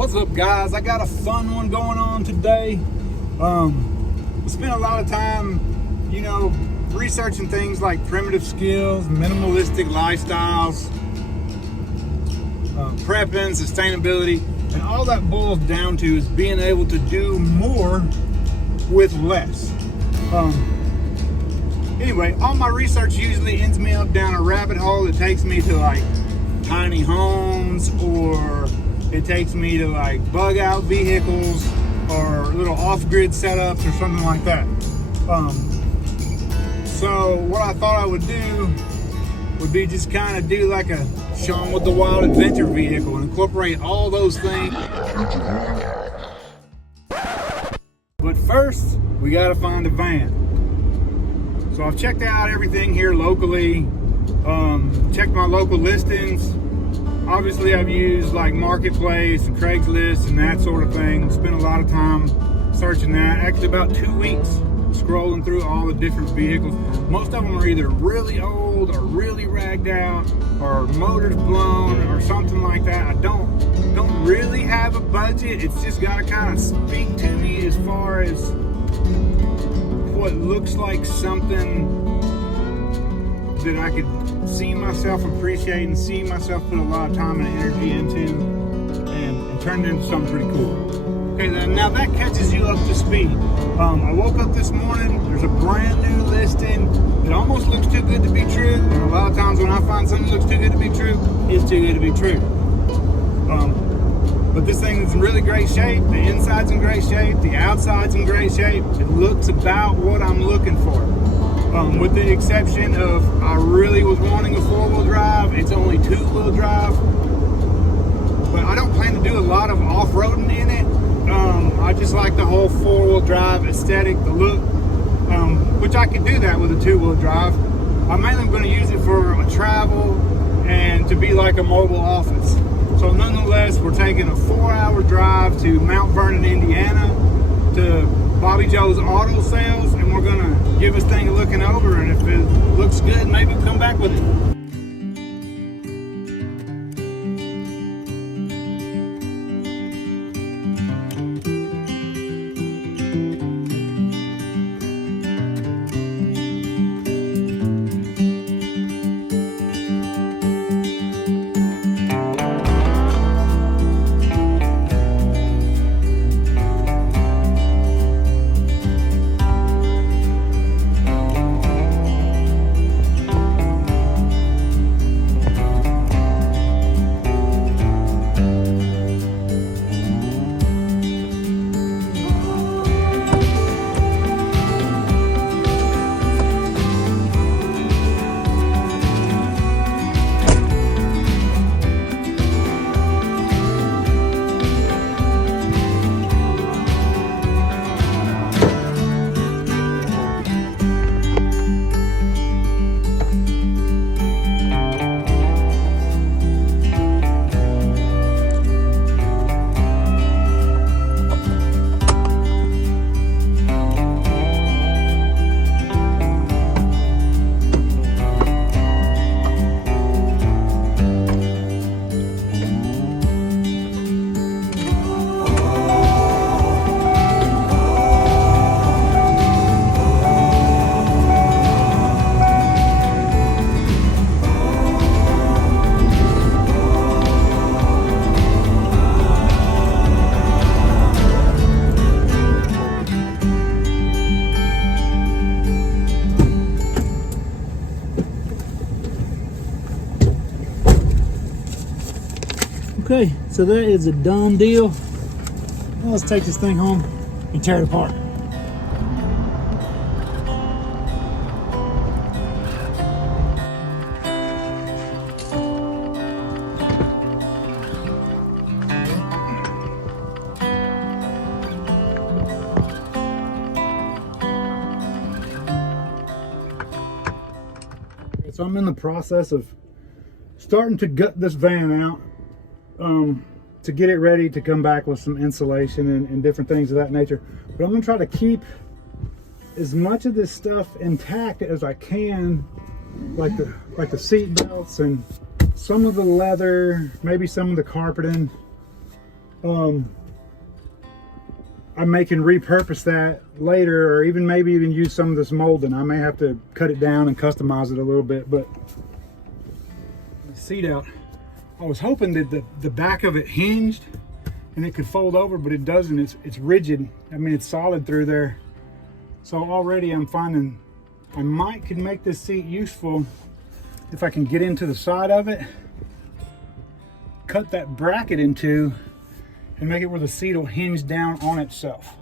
What's up, guys? I got a fun one going on today. We spent a lot of time, researching things like primitive skills, minimalistic lifestyles, prepping, sustainability, and all that boils down to is being able to do more with less. Anyway, all my research usually ends me up down a rabbit hole that takes me to like tiny homes, or it takes me to like bug out vehicles or little off-grid setups or something like that. So what I thought I would do would be just kind of do like a Shaun with the Wild Adventure vehicle and incorporate all those things. But first, we gotta find a van. So I've checked out everything here locally, checked my local listings. Obviously I've used like Marketplace and Craigslist and that sort of thing. Spent a lot of time searching that. Actually about 2 weeks scrolling through all the different vehicles. Most of them are either really old or really ragged out or motors blown or something like that. I don't really have a budget. It's just got to kind of speak to me as far as what looks like something that I could see myself appreciating, see myself put a lot of time and energy into, and turn it into something pretty cool. Okay, then now that catches you up to speed. I woke up this morning, there's a brand new listing that almost looks too good to be true. And a lot of times when I find something that looks too good to be true, it's too good to be true. But this thing is in really great shape. The inside's in great shape, the outside's in great shape. It looks about what I'm looking for. With the exception of I really was wanting a 4-wheel drive. It's only 2-wheel drive. But I don't plan to do a lot of off-roading in it. I just like the whole 4-wheel drive aesthetic, the look, which I could do that with a 2-wheel drive. I'm mainly going to use it for a travel and to be like a mobile office. So nonetheless, we're taking a 4-hour drive to Mount Vernon, Indiana, to Bobby Joe's auto sales, and we're gonna give this thing a looking over, and if it looks good, maybe come back with it. Okay, so that is a done deal. Well, let's take this thing home and tear it apart. So I'm in the process of starting to gut this van out. To get it ready to come back with some insulation and different things of that nature. But I'm gonna try to keep as much of this stuff intact as I can, like the seat belts and some of the leather, maybe some of the carpeting, I may can repurpose that later, or even maybe even use some of this molding. I may have to cut it down and customize it a little bit, but the seat out, I was hoping that the back of it hinged and it could fold over, but it doesn't. It's rigid. I mean, it's solid through there. So already I'm finding I could make this seat useful if I can get into the side of it, cut that bracket in two, and make it where the seat will hinge down on itself.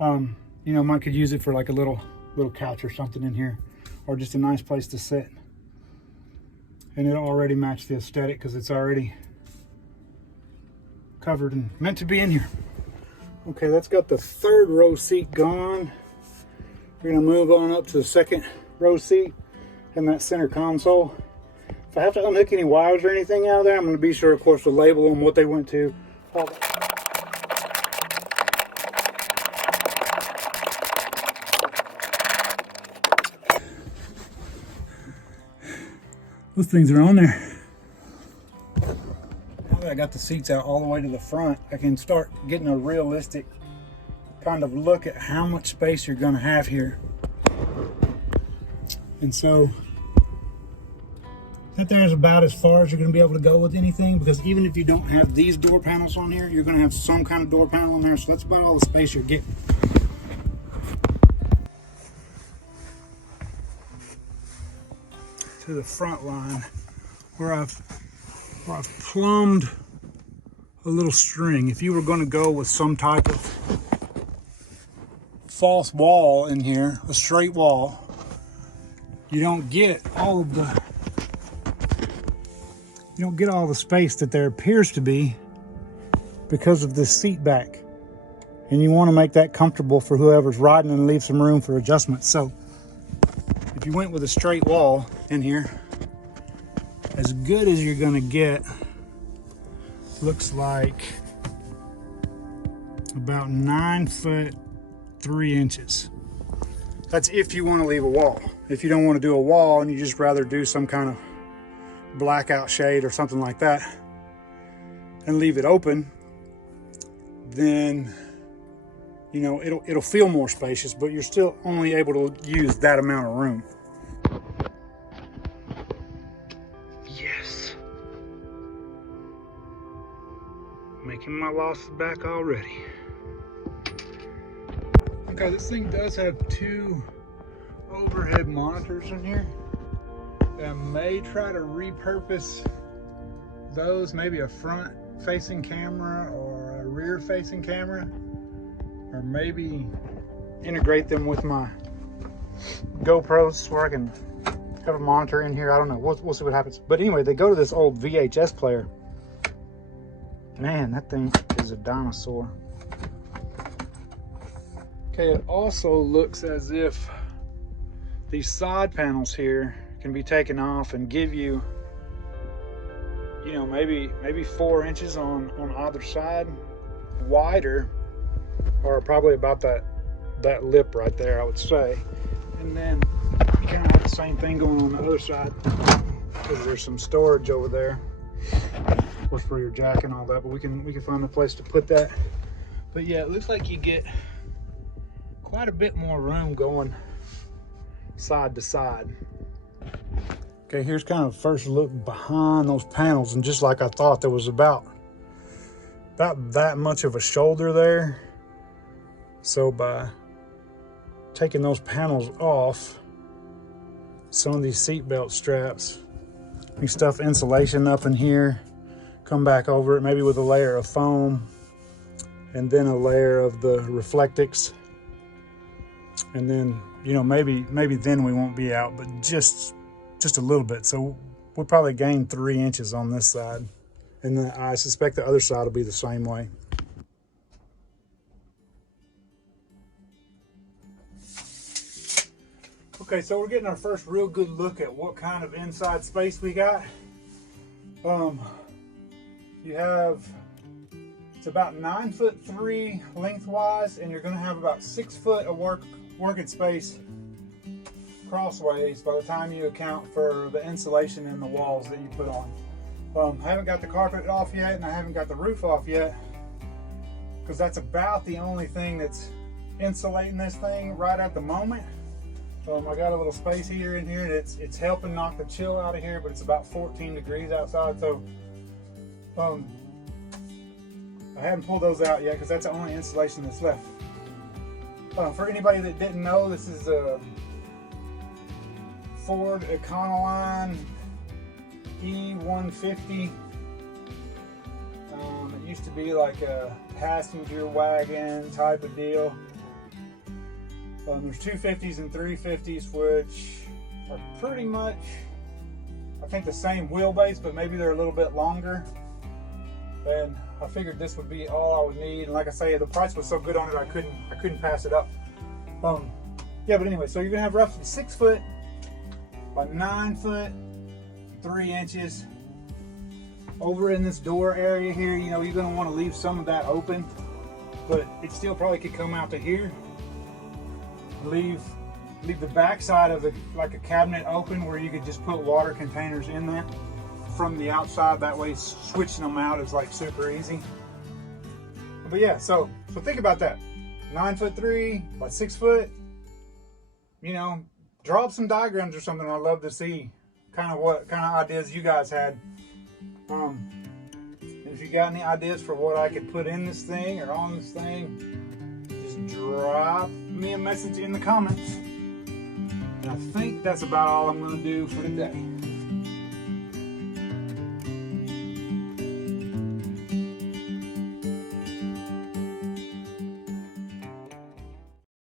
You know, might could use it for like a little couch or something in here, or just a nice place to sit. And it'll already match the aesthetic because it's already covered and meant to be in here. Okay, that's got the third row seat gone. We're gonna move on up to the second row seat and that center console. If I have to unhook any wires or anything out of there, I'm gonna be sure, of course, to label them, what they went to. All that. Those things are on there. Now that I got the seats out all the way to the front, I can start getting a realistic kind of look at how much space you're going to have here. And so that there's about as far as you're going to be able to go with anything, because even if you don't have these door panels on here, you're going to have some kind of door panel on there. So that's about all the space you're getting. To the front line where I've plumbed a little string. If you were going to go with some type of false wall in here, a straight wall, you don't get all the space that there appears to be because of this seat back, and you want to make that comfortable for whoever's riding and leave some room for adjustment. So if you went with a straight wall in here, as good as you're going to get, looks like about 9 foot 3 inches. That's if you want to leave a wall. If you don't want to do a wall and you just rather do some kind of blackout shade or something like that and leave it open, then you know it'll feel more spacious, but you're still only able to use that amount of room. Yes. Making my losses back already. Okay, this thing does have 2 overhead monitors in here. I may try to repurpose those, maybe a front facing camera or a rear facing camera, or maybe integrate them with my GoPros where I can have a monitor in here. I don't know, we'll see what happens. But anyway, they go to this old VHS player. Man, that thing is a dinosaur. Okay, it also looks as if these side panels here can be taken off and give you, you know, maybe 4 inches on either side wider, or probably about that lip right there, I would say. And then you kind of have the same thing going on the other side, because there's some storage over there, of course, for your jack and all that, but we can find a place to put that. But yeah, it looks like you get quite a bit more room going side to side. Okay, here's kind of a first look behind those panels, and just like I thought, there was about that much of a shoulder there. So by taking those panels off, some of these seat belt straps, you stuff insulation up in here, come back over it maybe with a layer of foam and then a layer of the Reflectix, and then, you know, maybe then we won't be out, but just a little bit. So we'll probably gain 3 inches on this side, and then I suspect the other side will be the same way. Okay, so we're getting our first real good look at what kind of inside space we got. You have, it's about 9 foot 3 lengthwise, and you're going to have about 6 foot of working space crossways by the time you account for the insulation in the walls that you put on. I haven't got the carpet off yet, and I haven't got the roof off yet, because that's about the only thing that's insulating this thing right at the moment. I got a little space heater in here, and it's helping knock the chill out of here, but it's about 14 degrees outside, so I haven't pulled those out yet because that's the only insulation that's left. For anybody that didn't know, this is a Ford Econoline E150. It used to be like a passenger wagon type of deal. There's 250s and 350s, which are pretty much, I think, the same wheelbase, but maybe they're a little bit longer. And I figured this would be all I would need. And like I say, the price was so good on it, I couldn't pass it up. Yeah, but anyway, so you're gonna have roughly 6 foot by 9 foot 3 inches. Over in this door area here, you know, you're gonna want to leave some of that open, but it still probably could come out to here. Leave the back side of it like a cabinet open where you could just put water containers in there from the outside. That way switching them out is like super easy. But yeah, so think about that. 9 foot 3 by 6 foot. You know, draw up some diagrams or something. I'd love to see what kind of ideas you guys had. If you got any ideas for what I could put in this thing or on this thing, just drop me a message in the comments. And I think that's about all I'm going to do for today.